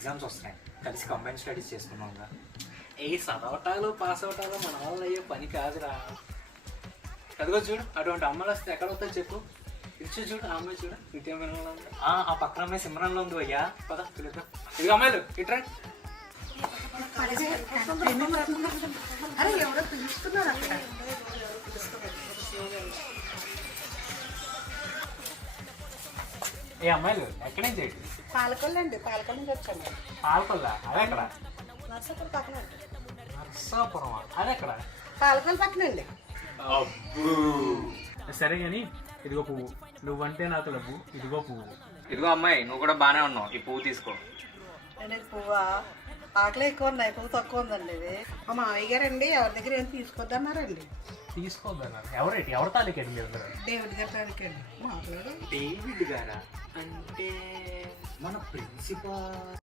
Exams వస్తున్నాయి, కలిసి combine studies చేసుకున్నాంగా. ఏ చదవటాలు pass అవటాలు మన వల్ల అయ్యే పని కాదురా. అదిగో చూడు, అటువంటి అమ్మలు వస్తే ఎక్కడ వస్తాయి చెప్పు. ఇచ్చు చూడు, ఆ అమ్మాయి చూడు, ఇటేమైనా ఆ పక్కన అమ్మాయి సిమ్రాన్లో ఉంది అయ్యా. పద పిలుద్దాం. ఇదిగో అమ్మాయిలు ఇట్రా. ఎవరో పిలుస్తున్నారు అక్కడ. ఏ అమ్మాయిలు ఎక్కడి నుంచి ఏంటి? పాలకొల్లు అండి, పాలకొల్లు నుంచి వచ్చాను. పాలకొల్లా? అదే ఎక్కడ? నర్సాపురం పక్కన అండి. నర్సాపురం అదే ఎక్కడ? పాలకొల్లు పక్కన అండి. సరే కానీ ఇదిగో పువ్వు, నువ్వంటే నాకు లవ్వు. ఇదిగో పువ్వు. ఇదిగో అమ్మాయి, నువ్వు కూడా బాగానే ఉన్నావు, ఈ పువ్వు తీసుకో. నేను పువ్వా, ఆకలి ఎక్కువ ఉన్నాయి, పువ్వు తక్కువ ఉందండి. ఇది మా మామయ్య గారండి, ఎవరి దగ్గర ఏం తీసుకొద్దన్నారండి. తీసుకోద్దన్నారు? ఎవరేంటి, ఎవరి తాలూకేంటి మీ దగ్గర? డేవిడ్ గారి తారీఖండి. మాట్లాడు. డేవిడ్ గారా? అంటే మన ప్రిన్సిపల్